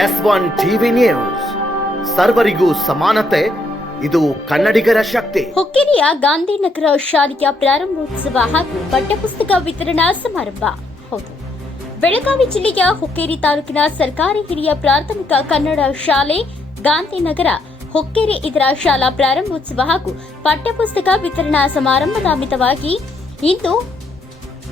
S1 TV news, ಸರ್ವರಿಗೂ ಸಮಾನತೆ, ಇದು ಕನ್ನಡಿಗರ ಶಕ್ತಿ. ಹುಕ್ಕೇರಿಯ ಗಾಂಧಿನಗರ ಶಾಲೆಯ ಪ್ರಾರಂಭೋತ್ಸವ ಹಾಗೂ ಪಠ್ಯಪುಸ್ತಕ ವಿತರಣಾ ಸಮಾರಂಭ. ಹೌದು, ಬೆಳಗಾವಿ ಜಿಲ್ಲೆಯ ಹುಕ್ಕೇರಿ ತಾಲೂಕಿನ ಸರ್ಕಾರಿ ಹಿರಿಯ ಪ್ರಾಥಮಿಕ ಕನ್ನಡ ಶಾಲೆ ಗಾಂಧಿನಗರ ಹುಕ್ಕೇರಿ ಇದರ ಶಾಲಾ ಪ್ರಾರಂಭೋತ್ಸವ ಹಾಗೂ ಪಠ್ಯಪುಸ್ತಕ ವಿತರಣಾ ಸಮಾರಂಭದ ಅಂಗವಾಗಿ ಇಂದು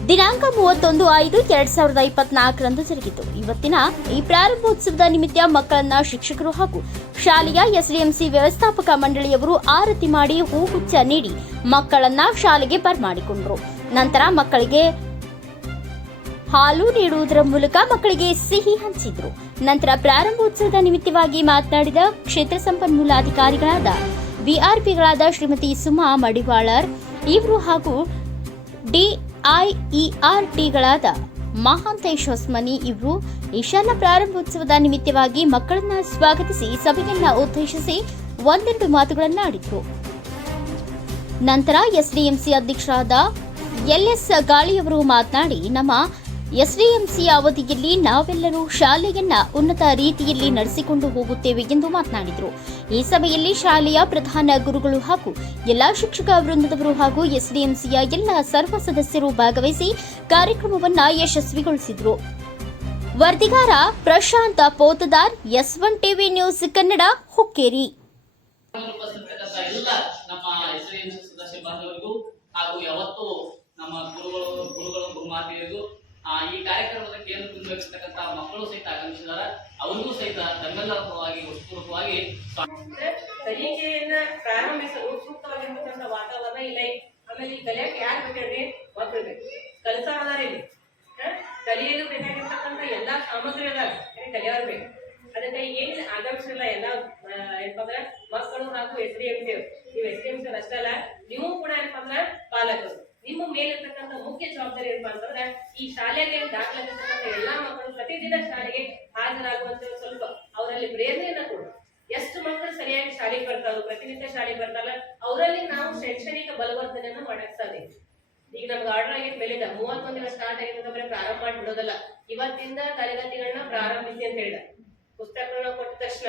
ದಿನಾಂಕ 31/5/2024 ಜರುಗಿತು. ಇವತ್ತಿನ ಈ ಪ್ರಾರಂಭೋತ್ಸವದ ನಿಮಿತ್ತ ಮಕ್ಕಳನ್ನ ಶಿಕ್ಷಕರು ಹಾಗೂ ಶಾಲೆಯ ಎಸ್ಡಿಎಂಸಿ ವ್ಯವಸ್ಥಾಪಕ ಮಂಡಳಿಯವರು ಆರತಿ ಮಾಡಿ ಹೂಗುಚ್ಛ ನೀಡಿ ಮಕ್ಕಳನ್ನ ಶಾಲೆಗೆ ಬರಮಾಡಿಕೊಂಡರು. ನಂತರ ಮಕ್ಕಳಿಗೆ ಹಾಲು ನೀಡುವುದರ ಮೂಲಕ ಮಕ್ಕಳಿಗೆ ಸಿಹಿ ಹಂಚಿದ್ರು. ನಂತರ ಪ್ರಾರಂಭೋತ್ಸವದ ನಿಮಿತ್ತವಾಗಿ ಮಾತನಾಡಿದ ಕ್ಷೇತ್ರ ಸಂಪನ್ಮೂಲಾಧಿಕಾರಿಗಳಾದ ವಿಆರ್ಪಿಗಳಾದ ಶ್ರೀಮತಿ ಸುಮಾ ಮಡಿವಾಳರ್ ಇವರು ಹಾಗೂ ಡಿಐಇಆರ್ಟಿಗಳಾದ ಮಹಾಂತೇಶ್ ಹೊಸ್ಮನಿ ಇವರು ಈ ಶಾಲಾ ಪ್ರಾರಂಭೋತ್ಸವದ ನಿಮಿತ್ತವಾಗಿ ಮಕ್ಕಳನ್ನ ಸ್ವಾಗತಿಸಿ ಸಭೆಯನ್ನ ಉದ್ದೇಶಿಸಿ ಒಂದೆರಡು ಮಾತುಗಳನ್ನಾಡಿದರು. ನಂತರ ಎಸ್ಡಿಎಂಸಿ ಅಧ್ಯಕ್ಷರಾದ ಎಲ್ಎಸ್ ಗಾಳಿಯವರು ಮಾತನಾಡಿ, ನಮ್ಮ ಎಸ್ಡಿಎಂಸಿ ಅವಧಿಯಲ್ಲಿ ನಾವೆಲ್ಲರೂ ಶಾಲೆಯನ್ನ ಉನ್ನತ ರೀತಿಯಲ್ಲಿ ನಡೆಸಿಕೊಂಡು ಹೋಗುತ್ತೇವೆ ಎಂದು ಮಾತನಾಡಿದರು. ಈ ಸಭೆಯಲ್ಲಿ ಶಾಲೆಯ ಪ್ರಧಾನ ಗುರುಗಳು ಹಾಗೂ ಎಲ್ಲಾ ಶಿಕ್ಷಕ ವೃಂದದವರು ಹಾಗೂ ಎಸ್ಡಿಎಂಸಿಯ ಎಲ್ಲ ಸರ್ವ ಸದಸ್ಯರು ಭಾಗವಹಿಸಿ ಕಾರ್ಯಕ್ರಮವನ್ನು ಯಶಸ್ವಿಗೊಳಿಸಿದರು. ವರದಿಗಾರ Prashant Potdar, S1 TV news Kannada, Hukkeri. ಈ ಕಾರ್ಯಕ್ರಮದ ಕೇಂದ್ರ ಬಿಂದುವಾಗಿರ್ತಕ್ಕಂಥ ಮಕ್ಕಳು ಸಹಿತ ಆಗಮಿಸಿದ್ದಾರೆ. ಅವರಿಗೂ ಸಹಿತ ತಮ್ಮೆಲ್ಲರ ಪರವಾಗಿ ಹೃತ್ಪೂರ್ವಕವಾಗಿ ಕಲಿಕೆಯನ್ನ ಪ್ರಾರಂಭಿಸಲು ಸೂಕ್ತವಾಗಿರ್ತಕ್ಕಂಥ ವಾತಾವರಣ ಇಲ್ಲ. ಆಮೇಲೆ ಈ ಕಲಿಯಕ್ಕೆ ಯಾರು ಬೇಕಂದ್ರೆ ಮಕ್ಕಳು ಬೇಕು, ಕಲಿಸೋದಾರ ಇಲ್ಲಿ ಕಲಿಯಲು ಬೇಕಾಗಿರ್ತಕ್ಕಂಥ ಎಲ್ಲಾ ಸಾಮಗ್ರಿ ಅದಾವ, ಕಲಿಯೋರು ಬೇಕು. ಅದಕ್ಕೆ ಏನ್ ಆಗಮಿಸಿಲ್ಲ ಎಲ್ಲ ಏನಪ್ಪಾ ಅಂದ್ರೆ ಮಕ್ಕಳು ಹಾಗೂ SDMC. ನೀವು SDMC ಅಷ್ಟೇ ಅಲ್ಲ, ನೀವು ಕೂಡ ಏನಪ್ಪಾ ಅಂದ್ರೆ ಪಾಲಕರು. ನಿಮ್ಮ ಮೇಲಿರ್ತಕ್ಕಂಥ ಮುಖ್ಯ ಜವಾಬ್ದಾರಿ ಏನಪ್ಪಾ ಅಂತಂದ್ರೆ ಈ ಶಾಲೆಗೆ ದಾಖಲಾಗಿರ್ತಕ್ಕಂಥ ಎಲ್ಲಾ ಮಕ್ಕಳು ಪ್ರತಿದಿನ ಶಾಲೆಗೆ ಹಾಜರಾಗುವಂತ ಸ್ವಲ್ಪ ಅವರಲ್ಲಿ ಪ್ರೇರಣೆಯನ್ನ ಕೊಡು. ಎಷ್ಟು ಮಕ್ಕಳು ಸರಿಯಾಗಿ ಶಾಲೆಗೆ ಬರ್ತಾರೋ, ಪ್ರತಿನಿತ್ಯ ಶಾಲೆಗೆ ಬರ್ತಾರಲ್ಲ, ಅವರಲ್ಲಿ ನಾವು ಶೈಕ್ಷಣಿಕ ಬಲವರ್ಧನೆಯನ್ನ ಮಾಡಕ್ ಸಾಧ್ಯ. ಈಗ ನಮ್ಗೆ ಆರ್ಡರ್ ಆಗಿದ್ ಮೇಲೆ 31 ಸ್ಟಾರ್ಟ್ ಆಗಿರ್ತಂದ್ರೆ ಪ್ರಾರಂಭ ಮಾಡಿ ಬಿಡೋದಲ್ಲ. ಇವತ್ತಿಂದ ತರಗತಿಗಳನ್ನ ಪ್ರಾರಂಭಿಸಿ ಅಂತ ಹೇಳಿದ. ಪುಸ್ತಕಗಳನ್ನ ಕೊಟ್ಟ ತಕ್ಷಣ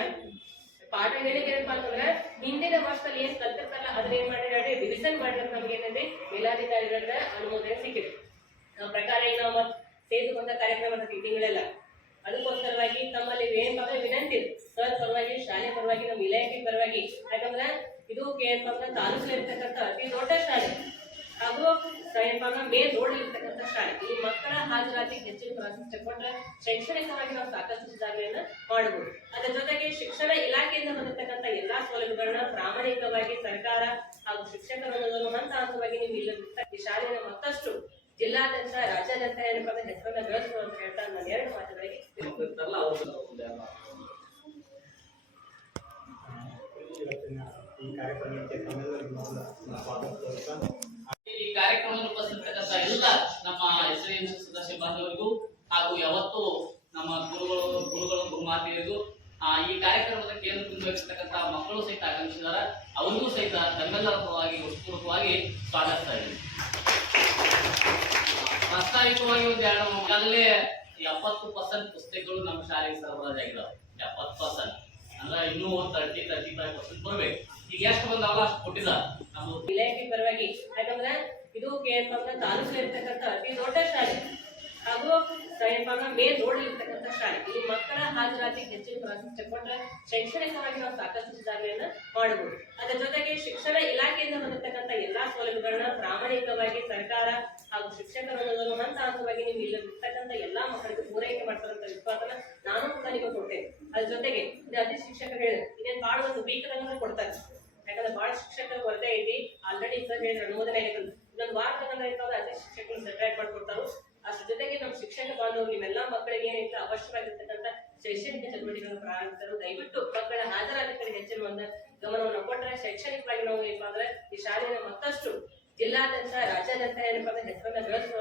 ಪಾಠ ಹೇಳಿಕೆ ಏನಪ್ಪಾ ಅಂತಂದ್ರೆ ಹಿಂದಿನ ವರ್ಷದಲ್ಲಿ ಏನ್ ಕಲ್ತಿರ್ತಾರಲ್ಲ ಅದನ್ನ ಏನ್ ಮಾಡಿದ್ರೆ ರಿವಿಷನ್ ಮಾಡಿದ್ರೆ ನಮ್ಗೆ ಏನಂದ್ರೆ ಮೇಲಾಧಿಕಾರಿಗಳ ಅನುಮೋದನೆ ಸಿಕ್ಕಿದೆ. ನಮ್ಮ ಪ್ರಕಾರ ಈಗ ನಾವು ಸೇತುವಂತ ಕಾರ್ಯಕ್ರಮ ತಿಂಗಳೆಲ್ಲ ಅದಕ್ಕೋಸ್ಕರವಾಗಿ ತಮ್ಮಲ್ಲಿ ಏನಪ್ಪಾ ವಿನಂತಿ ಸರ್ ಪರವಾಗಿ, ಶಾಲೆ ಪರವಾಗಿ, ನಮ್ಮ ಇಲಾಖೆ ಪರವಾಗಿ, ಯಾಕಂದ್ರೆ ಇದು ಏನಪ್ಪಾ ಅಂದ್ರೆ ತಾಲೂಕಲ್ಲಿರ್ತಕ್ಕಂಥ ಅತಿ ದೊಡ್ಡ ಶಾಲೆ ಹಾಗೂ ಮೇನ್ ರೋಡ್ ಇರ್ತಕ್ಕಂಥ ಶಾಲೆ. ಈ ಮಕ್ಕಳ ಹಾಜರಾತಿಗೆ ಹೆಚ್ಚಿನ ಪ್ರಾಶಸ್ತ್ಯ ಕೊಟ್ಟರೆ ಶೈಕ್ಷಣಿಕವಾಗಿ ನಾವು ಸಾಕಷ್ಟು ಸುಧಾರಣೆಯನ್ನ ಮಾಡಬಹುದು. ಅದರ ಜೊತೆಗೆ ಶಿಕ್ಷಣ ಇಲಾಖೆಯಿಂದ ಬಂದಿರತಕ್ಕಂಥ ಎಲ್ಲಾ ಸೌಲಭ್ಯಗಳನ್ನ ಪ್ರಾಮಾಣಿಕವಾಗಿ ಸರ್ಕಾರ ಹಾಗೂ ಶಿಕ್ಷಕರನ್ನು ಹಂತ ಹಂತವಾಗಿ ನೀವು ಈ ಶಾಲೆಯನ್ನು ಮತ್ತಷ್ಟು ಜಿಲ್ಲಾದ್ಯಂತ ರಾಜ್ಯಾದ್ಯಂತ ಏನಪ್ಪಾ ಅಂದ್ರೆ ಹೆಸರನ್ನ ಗಳಿಸಬಹುದು ಅಂತ ಹೇಳ್ತಾ ನಾನು 2 ಮಾತುಗಳಿಗೆ ಈ ಕಾರ್ಯಕ್ರಮದಲ್ಲಿ ಉಪಸ್ಥಿತರಿರ್ತಕ್ಕಂಥ ಎಲ್ಲ ನಮ್ಮ SDMC ಸದಸ್ಯ ಬಾಂಧವರಿಗೂ ಹಾಗೂ ಯಾವತ್ತು ನಮ್ಮ ಗುರುಗಳು ಗುರುಮಾತೆಯರಿಗೂ ಈ ಕಾರ್ಯಕ್ರಮದ ಕೇಂದ್ರ ಬಿಂದುವಾಗಿರ್ತಕ್ಕಂಥ ಮಕ್ಕಳು ಸಹಿತ ಆಗಮಿಸಿದ್ದಾರೆ. ಅವರಿಗೂ ಸಹಿತ ತಮ್ಮೆಲ್ಲರ ಪರವಾಗಿ ಹೃತ್ಪೂರ್ವಕವಾಗಿ ಸ್ವಾಗತಿಸ್ತಾ ಇದ್ದೀನಿ. ಪ್ರಾಸ್ತಾವಿಕವಾಗಿ ಈಗಾಗಲೇ 70% ಪುಸ್ತಕಗಳು ನಮ್ಮ ಶಾಲೆಗೆ ಸರಬರಾಜಾಗಿದ್ದಾವೆ. 70% ಅಂದ್ರೆ ಇನ್ನೂ 35% ಬರ್ಬೇಕು. ಈಗ ಎಷ್ಟು ಬಂದಾವಲ್ಲ ಅಷ್ಟು ಕೊಟ್ಟಿದ್ದಾರೆ ನಮ್ಮ ಇಲಾಖೆ ಪರವಾಗಿ. ಯಾಕಂದ್ರೆ ಇದು ಏನಪ್ಪಾ ಅಂದ್ರೆ ತಾಲೂಕಲ್ಲಿರ್ತಕ್ಕಂಥ ಅತಿ ದೊಡ್ಡ ಶಾಲೆ ಹಾಗೂ ಏನಪ್ಪಾ ಅಂದ್ರೆ ಮೇನ್ ರೋಡ್ ಇರ್ತಕ್ಕಂಥ ಶಾಲೆ. ಈ ಮಕ್ಕಳ ಹಾಜರಾತಿಗೆ ಹೆಚ್ಚಿನ ಪ್ರಾಶಸ್ತ್ಯ ಕೊಟ್ಟರೆ ಶೈಕ್ಷಣಿಕವಾಗಿ ನಾವು ಸಾಕಷ್ಟು ಸುಧಾರಣೆಯನ್ನ ಮಾಡಬಹುದು. ಅದರ ಜೊತೆಗೆ ಶಿಕ್ಷಣ ಇಲಾಖೆಯಿಂದ ಬಂದಿರತಕ್ಕಂಥ ಎಲ್ಲಾ ಸೌಲಭ್ಯಗಳನ್ನ ಪ್ರಾಮಾಣಿಕವಾಗಿ ಸರ್ಕಾರ ಹಾಗೂ ಶಿಕ್ಷಕರನ್ನು ಹಂತ ಹಂತವಾಗಿ ನೀವು ಇಲ್ಲಿರ್ತಕ್ಕಂಥ ಎಲ್ಲಾ ಮಕ್ಕಳಿಗೆ ಪೂರೈಕೆ ಮಾಡ್ತಾರಂತ ವಿಶ್ವಾಸನ ನಾನು ಕೂಡ ನಿಮಗೆ ಕೊಡ್ತೇನೆ. ಅದ್ರ ಜೊತೆಗೆ ಅತಿ ಶಿಕ್ಷಕರು ಹೇಳಿದ್ರು ಇನ್ನೇನು ಬಾಳ ಒಂದು ವೀಕ್ ಕೊಡ್ತಾರೆ. ಯಾಕಂದ್ರೆ ಬಹಳ ಶಿಕ್ಷಕರ ಕೊರತೆ ಐತಿ. ಆಲ್ರೆಡಿ ಸರ್ ಹೇಳಿದ್ರೆ ಅನುಮೋದನೆ ಆಗಿರ್ತದೆ. ಇನ್ನೊಂದು ವಾರ ತಗೊಂಡ್ರೆ ಅದೇ ಶಿಕ್ಷಕರು ಸೆಪರೇಟ್ ಮಾಡ್ಕೊಡ್ತಾರು. ಅದ್ರ ಜೊತೆಗೆ ನಮ್ಮ ಶಿಕ್ಷಕ ಬಾಂಧವರು ನಿಮ್ಮೆಲ್ಲಾ ಮಕ್ಕಳಿಗೆ ಏನೈತೆ ಅವಶ್ಯವಾಗಿರ್ತಕ್ಕಂಥ ಶೈಕ್ಷಣಿಕ ಚಟುವಟಿಕೆಗಳನ್ನು ಪ್ರಾರಂಭಿಸಲು ದಯವಿಟ್ಟು ಮಕ್ಕಳ ಹಾಜರಾತಿ ಕಡೆ ಹೆಚ್ಚಿನ ಒಂದು ಗಮನವನ್ನು ಕೊಟ್ಟರೆ ಶೈಕ್ಷಣಿಕವಾಗಿ ನಾವು ಏನಪ್ಪಾ ಅಂದ್ರೆ ಈ ಶಾಲೆಯನ್ನು ಮತ್ತಷ್ಟು ಜಿಲ್ಲಾದ್ಯಂತ ರಾಜ್ಯಾದ್ಯಂತ ಏನಪ್ಪಾ ಅಂದ್ರೆ ಹೆಸರನ್ನ ಗಳಿಸುವ